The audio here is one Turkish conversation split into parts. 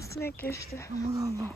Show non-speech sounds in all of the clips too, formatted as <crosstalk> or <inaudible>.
Sinek geçti. Aman Allah.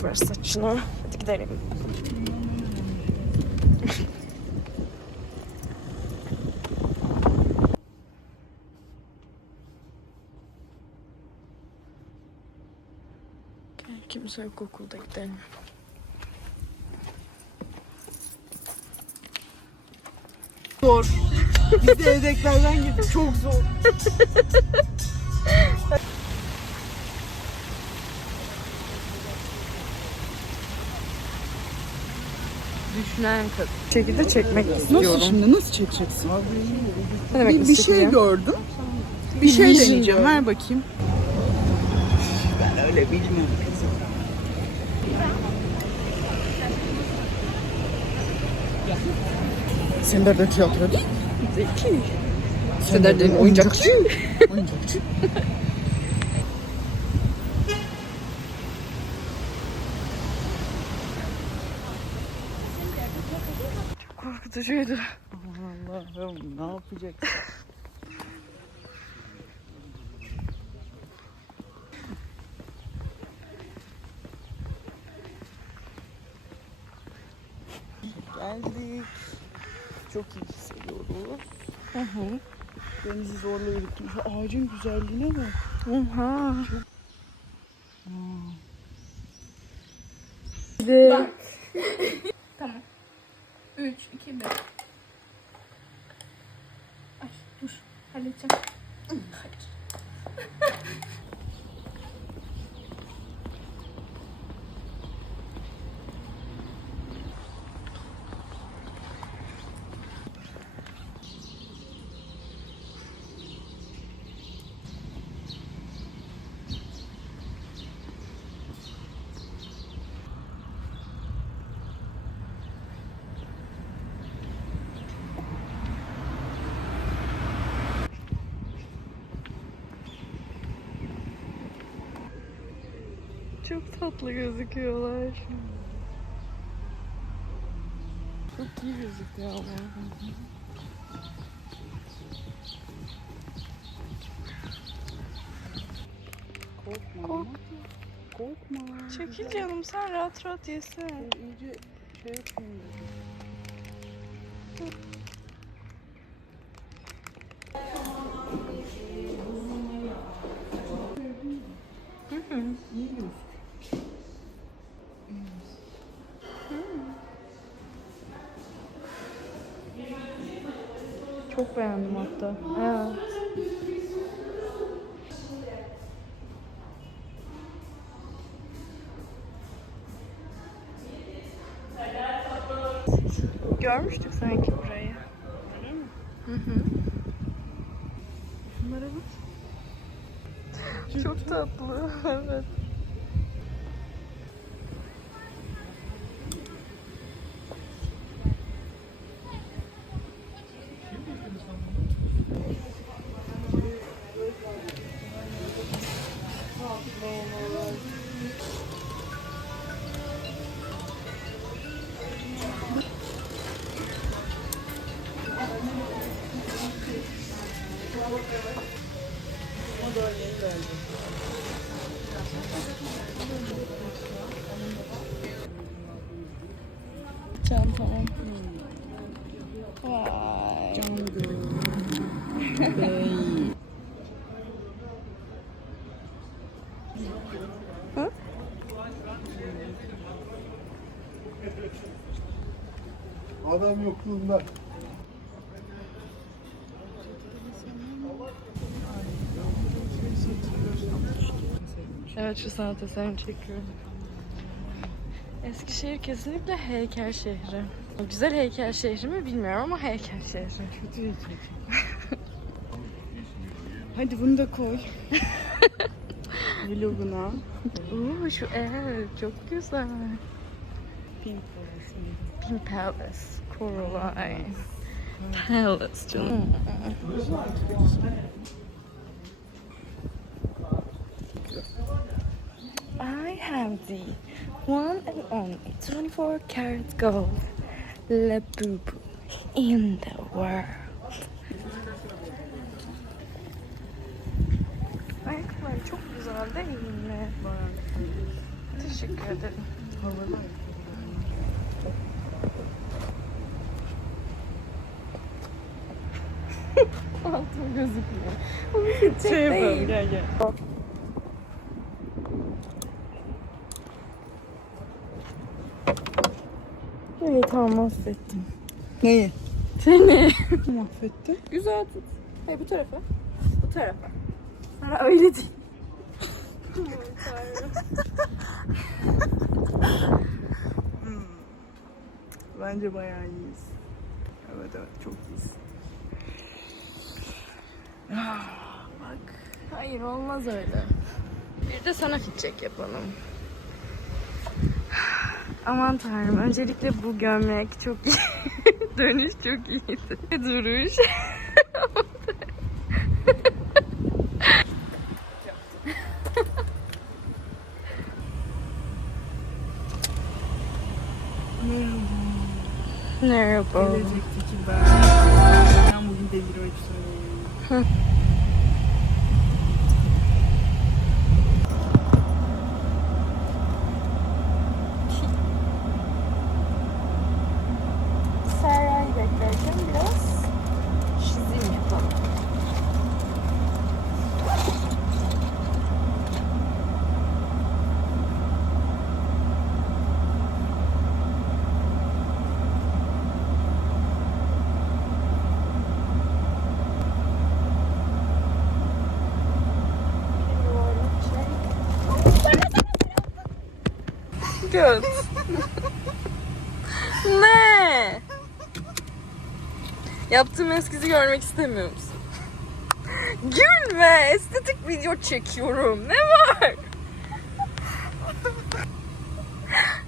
Boş ver saçını. Hadi gidelim. Kimse yok okulda gidelim. Zor. Biz de evdekilerden girdik. Çok zor. <laughs> Düşünen kadın. şekilde çekmek istiyorum. Nasıl şimdi? Nasıl çekeceksin? Ne demek Bir, bir şey gördüm. Bir şey Vision deneyeceğim. gördüm. Ver bakayım. Ben öyle bilmem kızım. Senin de tiyatro değil mi? Zeki. Sen de oyuncakçı. oyuncakçı. Korkutucuydu. Aman Allah'ım ne yapacaksın? Geldik. Çok iyi hissediyoruz. Hı hı. Denizi yürüttüm. Şu ağacın güzelliğine bak. Oha. Bak. tamam. 3, 2, 1. Ay dur. Halledeceğim. Hayır. <laughs> Çok tatlı gözüküyorlar. Çok iyi gözüküyor ama. Korkma. Kork. Korkma. Çekil canım sen rahat rahat yesene. Ben iyice şey yapayım Çok beğendim hatta. Evet. Görmüştük sanki burayı. Öyle mi? Hı hı. Bunlara bak. Çok tatlı. <laughs> evet. Bey. Adam yokluğunda. Evet şu sanat eserini çekiyorum. Eskişehir kesinlikle heykel şehri. Güzel heykel şehri mi bilmiyorum ama heykel şehri. Kötü yiyecek. <laughs> Hadi bunu da koy. Vloguna. Oo şu ev çok güzel. Pink Forest. Pink Palace, Coraline. Palace canım. I have the one and only 24 karat gold Le Boo Boo in the world. Güzel değil mi? Teşekkür ederim. Altım gözükmüyor. Gidecek Şey değil. gel gel. İyi tamam affettim. Neyi? Seni. Mahvettin. Güzel tut. Hayır bu tarafa. Bu tarafa. Sana öyle değil. Bence bayağı iyiyiz. Evet evet çok iyiyiz. Bak. Hayır olmaz öyle. Bir de sana fit check yapalım. Aman tanrım. Öncelikle bu gömlek çok iyi. <laughs> Dönüş çok iyiydi. Duruş. Merhaba. Göt. ne? Yaptığım eskizi görmek istemiyor musun? Gülme! Estetik video çekiyorum. Ne var?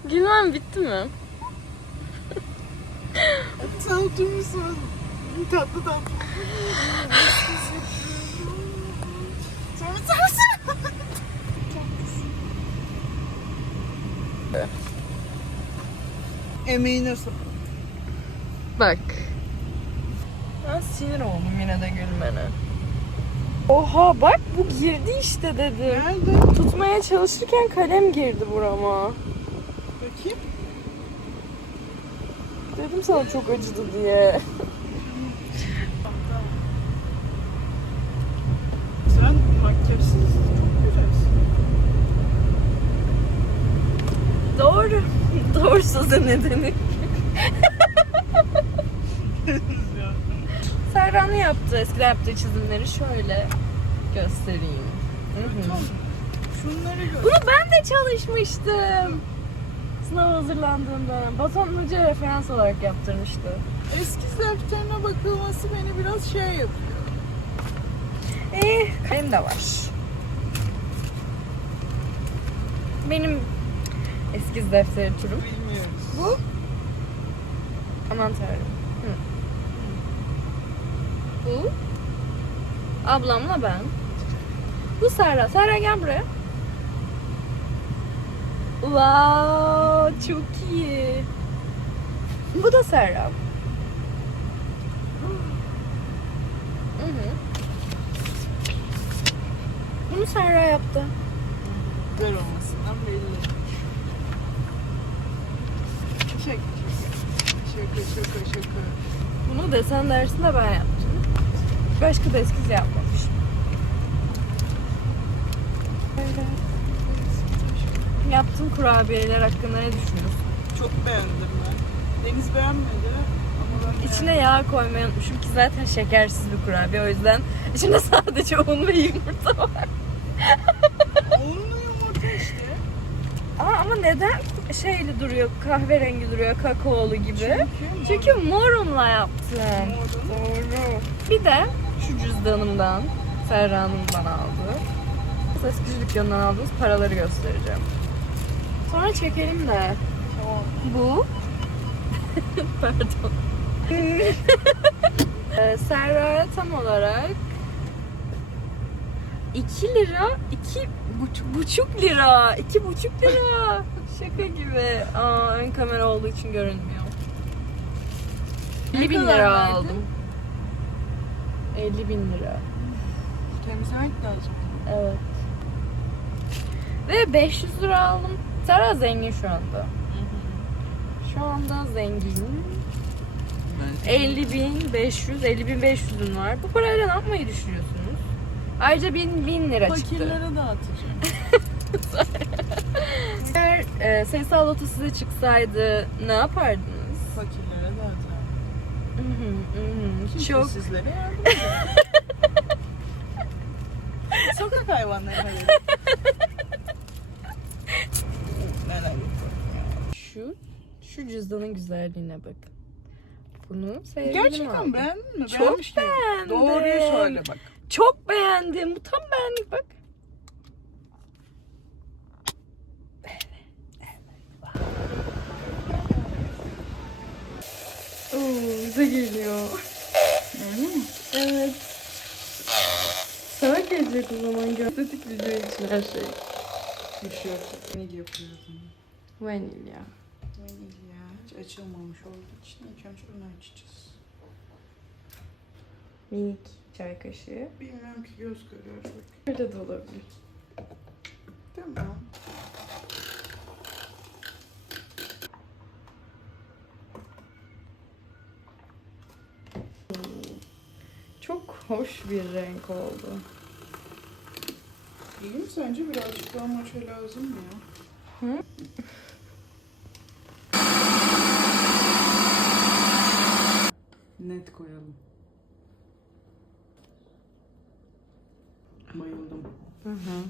Gülmem bitti mi? Sen oturmuşsun. Tatlı tatlı. Sonra sen Emeğine sağlık. Bak. Ben sinir oldum yine de gülmene. Oha bak bu girdi işte dedim. Nerede? Tutmaya çalışırken kalem girdi burama. Bakayım. Dedim sana çok acıdı diye. <laughs> Sen makyajsız çok güzelsin. Doğru. Doğru söze nedeni. Serra'nın yaptığı, eskiden yaptığı çizimleri şöyle göstereyim. Hı. Şunları gör. Bunu ben de çalışmıştım. Sınava hazırlandığım dönem. Batuhan Hoca referans olarak yaptırmıştı. Eski defterine bakılması beni biraz şey yapıyor. Eh, kalem de var. Benim eskiz defteri turum. Bu? Aman tanrım. Bu? Ablamla ben. Bu Serra. Serra gel buraya. Wow, çok iyi. Bu da Serra. Hı hı. Bunu Serra yaptı. Güzel olmasından belli. Şaka şaka şaka. Bunu desen dersinde ben yaptım. Başka da eskiz yapmamış. Öyle. Yaptığım kurabiyeler hakkında ne düşünüyorsun? Çok beğendim ben. Deniz beğenmedi ama ben İçine yağ koymayı unutmuşum ki zaten şekersiz bir kurabiye o yüzden <laughs> içinde sadece un ve yumurta var. beğendim. Unlu yumurta işte. Aa, ama neden şeyli duruyor, kahverengi duruyor, kakaolu gibi? Çünkü, Çünkü mor unla yaptım. Doğru. Bir de şu cüzdanımdan, Serra'nın bana aldığı, eskici dükkanından aldığımız paraları göstereceğim. Sonra çekelim de. Tamam. Bu. <laughs> Pardon. <laughs> Ee, Serra'ya tam olarak 2 lira, 2 buçuk, buçuk lira, 2 buçuk lira. <laughs> Şaka gibi. Aa, ön kamera olduğu için görünmüyor. 50 bin kadar lira verdin? aldım. 50 bin lira. Temizlemek lazım. Evet. Ve 500 lira aldım. Serra zengin şu anda. Şu anda zengin. Ben 50 bin 500, 50 bin 500'ün var. Bu parayla ne yapmayı düşünüyorsunuz? Ayrıca 1000 bin lira çıktı. Fakirlere dağıtacağım. <laughs> Eğer e, sayısal loto size çıksaydı ne yapardınız? Fakirlere dağıtacağım. Hı hı, hı hı. Çok Kimsesizlere yardım <laughs> edeceğim. Sokak hayvanlarına <laughs> şu şu cüzdanın güzelliğine bakın. Bunu sevgilim Gerçekten aldı. beğendin mi? Çok Beğenmiş gibi. beğendim. Doğruyu söyle bak. Çok beğendim. Bu tam benlik bak. Oo, bize geliyor. Öyle mi? Evet. Sana gelecek o zaman gösterdik video için her şey. Bir şey yok. Ne yapıyorsun? Vanilya. Vanilya. Hiç açılmamış olduğu için ilk önce bunu açacağız. Minik çay kaşığı. Bilmiyorum ki göz görüyor çok. Böyle de olabilir. Tamam. Çok hoş bir renk oldu. İyi mi sence? Birazcık daha maça lazım mı ya? Hı? Net koyalım. Bayıldım. Hı hı.